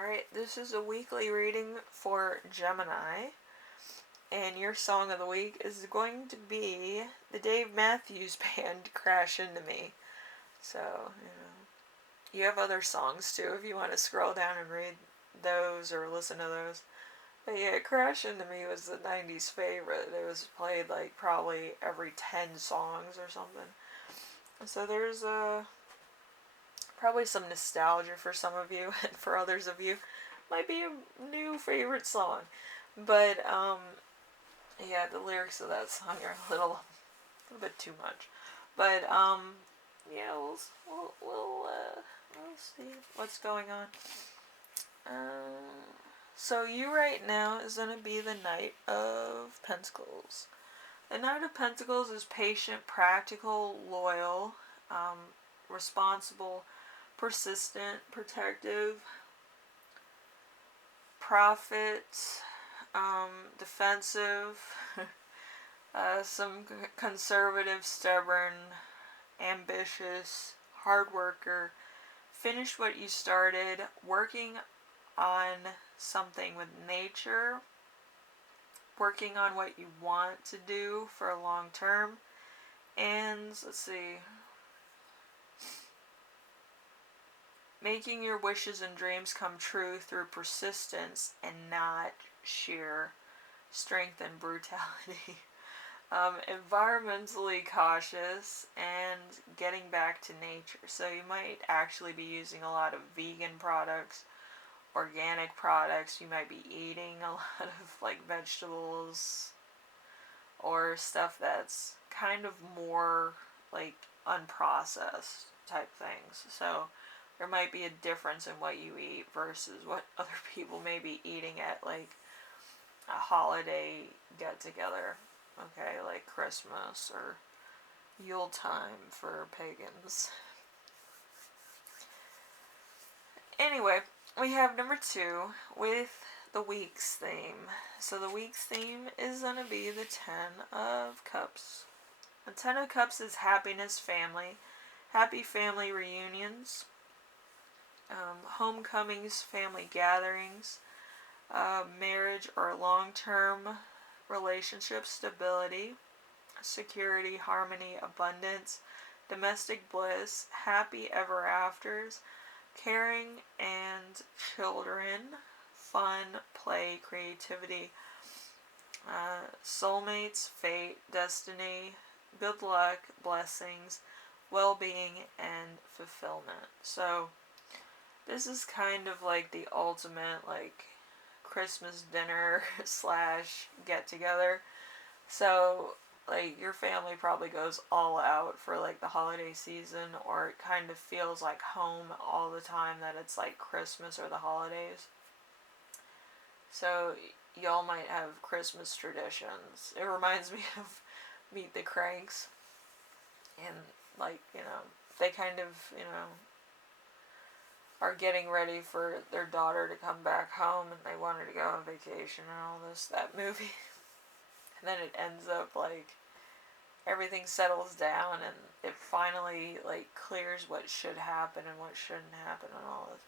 Alright, this is a weekly reading for Gemini, and your song of the week is going to be the Dave Matthews Band, Crash Into Me. So, you have other songs too if you want to scroll down and read those or listen to those. But yeah, Crash Into Me was the 90s favorite. It was played like probably every 10 songs or something. So there's probably some nostalgia for some of you, and for others of you might be a new favorite song. But yeah, the lyrics of that song are a little bit too much. But yeah, we'll see what's going on. So you right now is gonna be the Knight of Pentacles. The Knight of Pentacles is patient, practical, loyal, responsible, persistent, protective, prophet, defensive, some conservative, stubborn, ambitious, hard worker, finish what you started, working on something with nature, working on what you want to do for a long term, and let's see, making your wishes and dreams come true through persistence and not sheer strength and brutality. Environmentally cautious and getting back to nature. So you might actually be using a lot of vegan products, organic products. You might be eating a lot of like vegetables or stuff that's kind of more like unprocessed type things. So there might be a difference in what you eat versus what other people may be eating at like a holiday get together. Okay, like Christmas or Yuletime for pagans. Anyway, we have number 2 with the week's theme. So the week's theme is going to be the 10 of Cups. The 10 of Cups is happiness, family, happy family reunions, homecomings, family gatherings, marriage or long-term relationship stability, security, harmony, abundance, domestic bliss, happy ever afters, caring and children, fun, play, creativity, soulmates, fate, destiny, good luck, blessings, well-being, and fulfillment. So this is kind of like the ultimate like Christmas dinner / get together. So like your family probably goes all out for like the holiday season, or it kind of feels like home all the time that it's like Christmas or the holidays. So y'all might have Christmas traditions. It reminds me of Meet the Cranks, and like, they kind of, are getting ready for their daughter to come back home, and they want her to go on vacation and all this, that movie. And then it ends up like everything settles down and it finally like clears what should happen and what shouldn't happen and all this.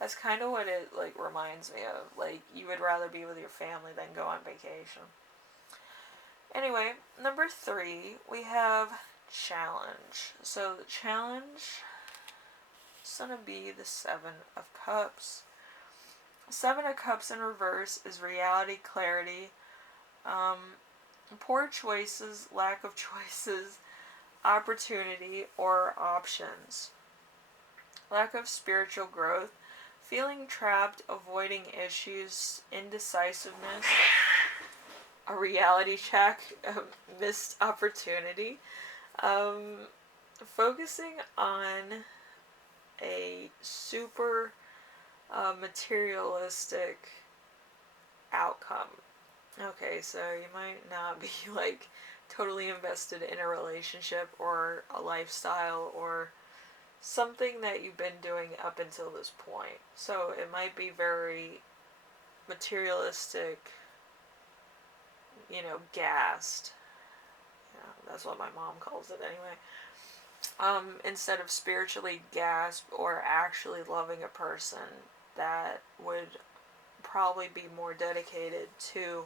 That's kind of what it like reminds me of. Like you would rather be with your family than go on vacation. Anyway, number 3, we have challenge. So the challenge is going to be the 7 of Cups. 7 of Cups in reverse is reality, clarity, poor choices, lack of choices, opportunity, or options. Lack of spiritual growth, feeling trapped, avoiding issues, indecisiveness, a reality check, a missed opportunity, focusing on a super materialistic outcome. Okay, so you might not be like totally invested in a relationship or a lifestyle or something that you've been doing up until this point. So it might be very materialistic, gassed. That's what my mom calls it anyway. Instead of spiritually gasped or actually loving a person that would probably be more dedicated to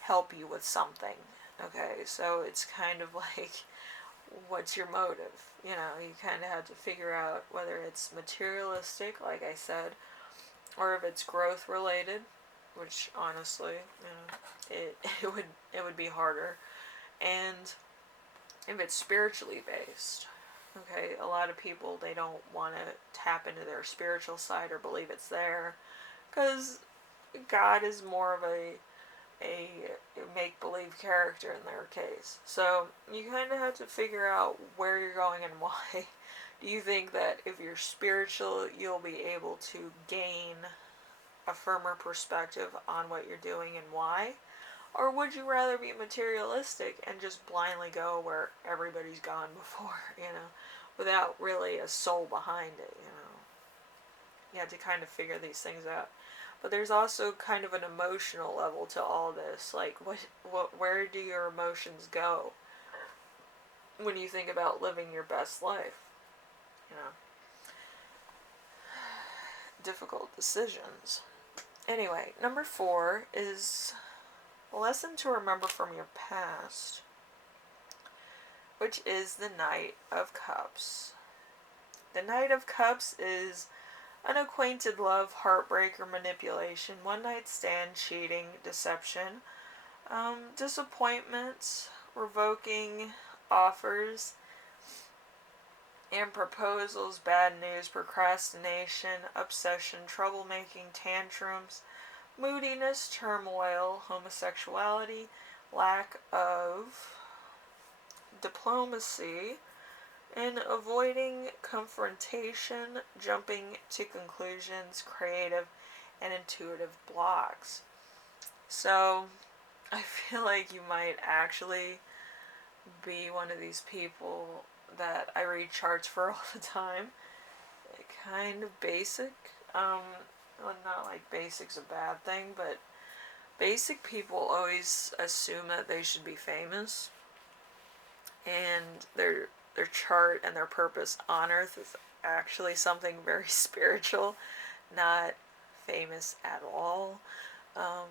help you with something. Okay, so it's kind of like, what's your motive? You know, you kind of have to figure out whether it's materialistic, like I said, or if it's growth related, which honestly, it would be harder, and if it's spiritually based. Okay, a lot of people, they don't want to tap into their spiritual side or believe it's there, because God is more of a make-believe character in their case. So you kind of have to figure out where you're going and why. Do you think that if you're spiritual, you'll be able to gain a firmer perspective on what you're doing and why? Or would you rather be materialistic and just blindly go where everybody's gone before, without really a soul behind it, You have to kind of figure these things out. But there's also kind of an emotional level to all this. Like, where do your emotions go when you think about living your best life? Difficult decisions. Anyway, number 4 is a lesson to remember from your past, which is the Knight of Cups. The Knight of Cups is unacquainted love, heartbreak, or manipulation, one-night stand, cheating, deception, disappointments, revoking offers and proposals, bad news, procrastination, obsession, troublemaking, tantrums, moodiness, turmoil, homosexuality, lack of diplomacy, and avoiding confrontation, jumping to conclusions, creative and intuitive blocks. So, I feel like you might actually be one of these people that I read charts for all the time. Kind of basic. Well, not like basic's a bad thing, but basic people always assume that they should be famous. And their chart and their purpose on Earth is actually something very spiritual, not famous at all.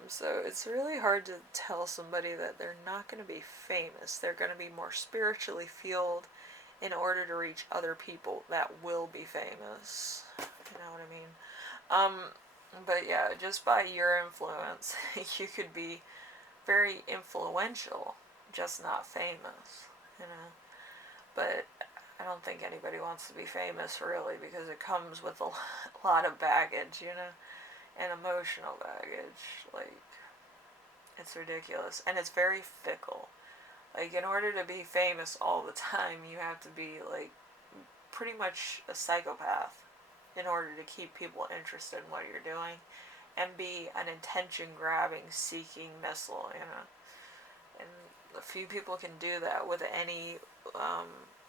So it's really hard to tell somebody that they're not going to be famous. They're going to be more spiritually fueled in order to reach other people that will be famous. You know what I mean? But yeah, just by your influence, you could be very influential, just not famous, But I don't think anybody wants to be famous, really, because it comes with a lot of baggage, and emotional baggage. Like, it's ridiculous. And it's very fickle. Like, in order to be famous all the time, you have to be, like, pretty much a psychopath in order to keep people interested in what you're doing and be an attention-grabbing, seeking missile, And a few people can do that with any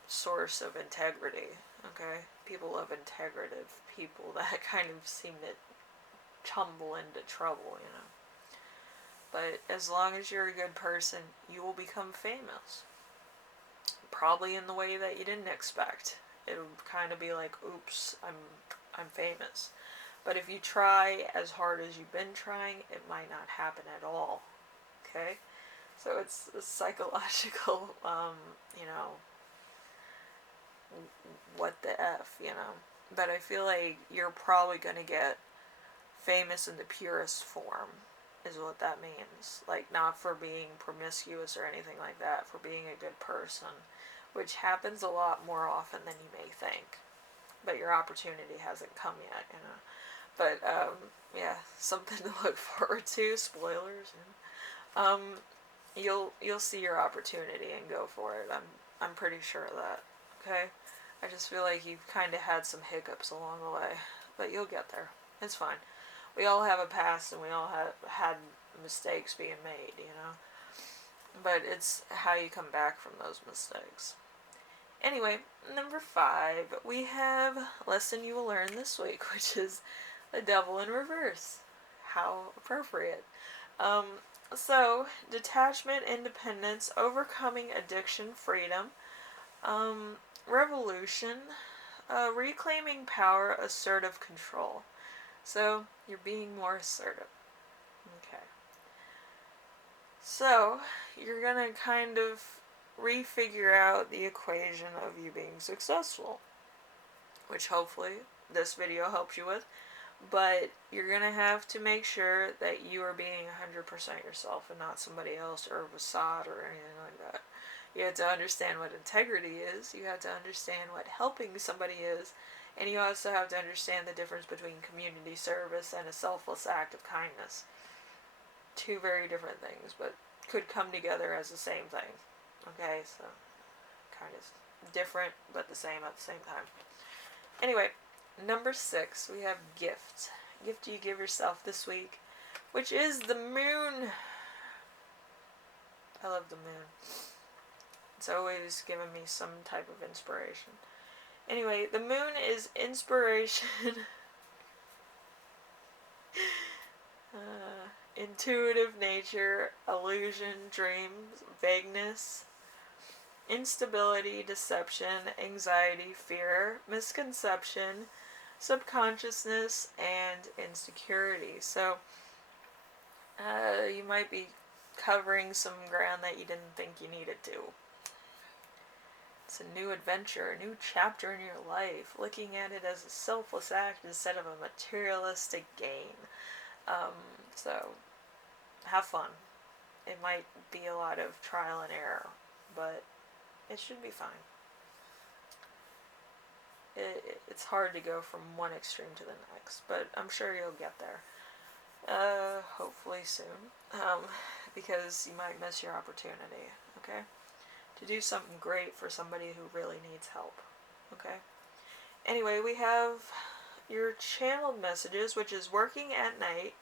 source of integrity, okay? People of integrative people that kind of seem to tumble into trouble, But as long as you're a good person, you will become famous. Probably in the way that you didn't expect. It'll kind of be like, oops, I'm famous. But if you try as hard as you've been trying, it might not happen at all. Okay? So it's a psychological, what the F, But I feel like you're probably going to get famous in the purest form, is what that means. Like, not for being promiscuous or anything like that, for being a good person, which happens a lot more often than you may think. But your opportunity hasn't come yet, But, yeah, something to look forward to. Spoilers. You'll see your opportunity and go for it. I'm pretty sure of that. Okay? I just feel like you've kind of had some hiccups along the way, but you'll get there. It's fine. We all have a past, and we all have had mistakes being made, But it's how you come back from those mistakes. Anyway, number 5, we have a lesson you will learn this week, which is the Devil in reverse. How appropriate. So, detachment, independence, overcoming addiction, freedom, revolution, reclaiming power, assertive control. So you're being more assertive. Okay. So you're going to kind of refigure out the equation of you being successful, which hopefully this video helps you with. But you're going to have to make sure that you are being 100% yourself and not somebody else or a facade or anything like that. You have to understand what integrity is. You have to understand what helping somebody is. And you also have to understand the difference between community service and a selfless act of kindness. Two very different things, but could come together as the same thing. Okay, so kind of different, but the same at the same time. Anyway, number 6, we have gift. Gift you give yourself this week, which is the moon. I love the moon. It's always given me some type of inspiration. Anyway, the moon is inspiration, intuitive nature, illusion, dreams, vagueness, instability, deception, anxiety, fear, misconception, subconsciousness, and insecurity. So, you might be covering some ground that you didn't think you needed to. It's a new adventure, a new chapter in your life, looking at it as a selfless act instead of a materialistic gain. So, have fun. It might be a lot of trial and error, but it should be fine. It's hard to go from one extreme to the next, but I'm sure you'll get there. Hopefully soon. Because you might miss your opportunity, okay? To do something great for somebody who really needs help, okay? Anyway, we have your channeled messages, which is working at night.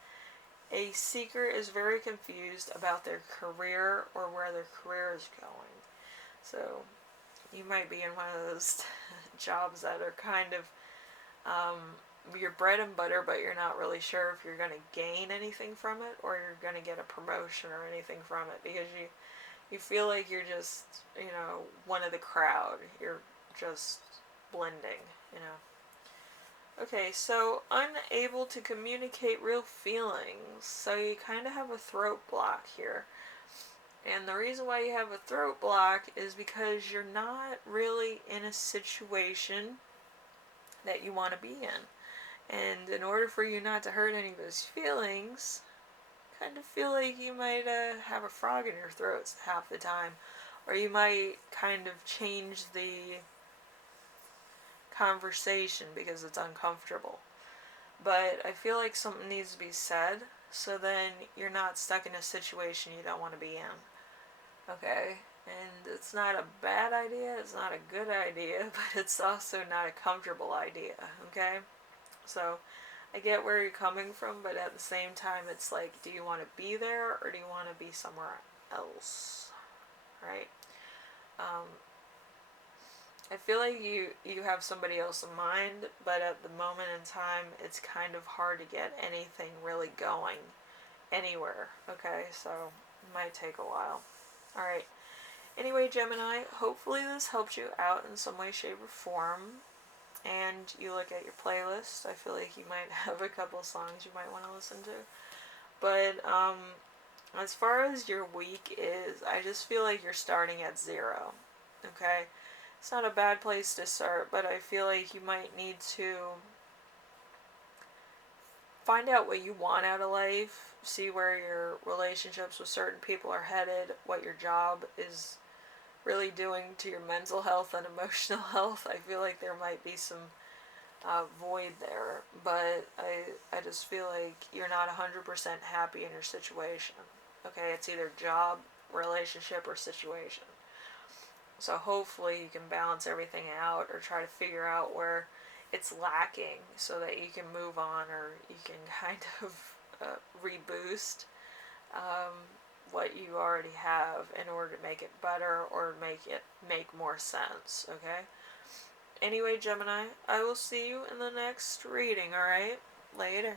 A seeker is very confused about their career or where their career is going. So, you might be in one of those jobs that are kind of your bread and butter, but you're not really sure if you're going to gain anything from it or you're going to get a promotion or anything from it, because you feel like you're just, one of the crowd. You're just blending, Okay, so unable to communicate real feelings. So you kind of have a throat block here. And the reason why you have a throat block is because you're not really in a situation that you want to be in. And in order for you not to hurt anybody's feelings, kind of feel like you might have a frog in your throat half the time. Or you might kind of change the conversation because it's uncomfortable. But I feel like something needs to be said, so then you're not stuck in a situation you don't want to be in. Okay? And it's not a bad idea, it's not a good idea, but it's also not a comfortable idea. Okay? So, I get where you're coming from, but at the same time, it's like, do you want to be there, or do you want to be somewhere else? Right? I feel like you have somebody else in mind, but at the moment in time, it's kind of hard to get anything really going anywhere, okay? So, it might take a while. Alright. Anyway, Gemini, hopefully this helped you out in some way, shape, or form. And you look at your playlist, I feel like you might have a couple songs you might want to listen to. But, as far as your week is, I just feel like you're starting at 0, okay? It's not a bad place to start, but I feel like you might need to find out what you want out of life, see where your relationships with certain people are headed, what your job is really doing to your mental health and emotional health. I feel like there might be some void there, but I just feel like you're not 100% happy in your situation. Okay, it's either job, relationship, or situation. So hopefully you can balance everything out or try to figure out where it's lacking so that you can move on, or you can kind of reboost what you already have in order to make it better or make more sense, okay? Anyway, Gemini, I will see you in the next reading, alright? Later.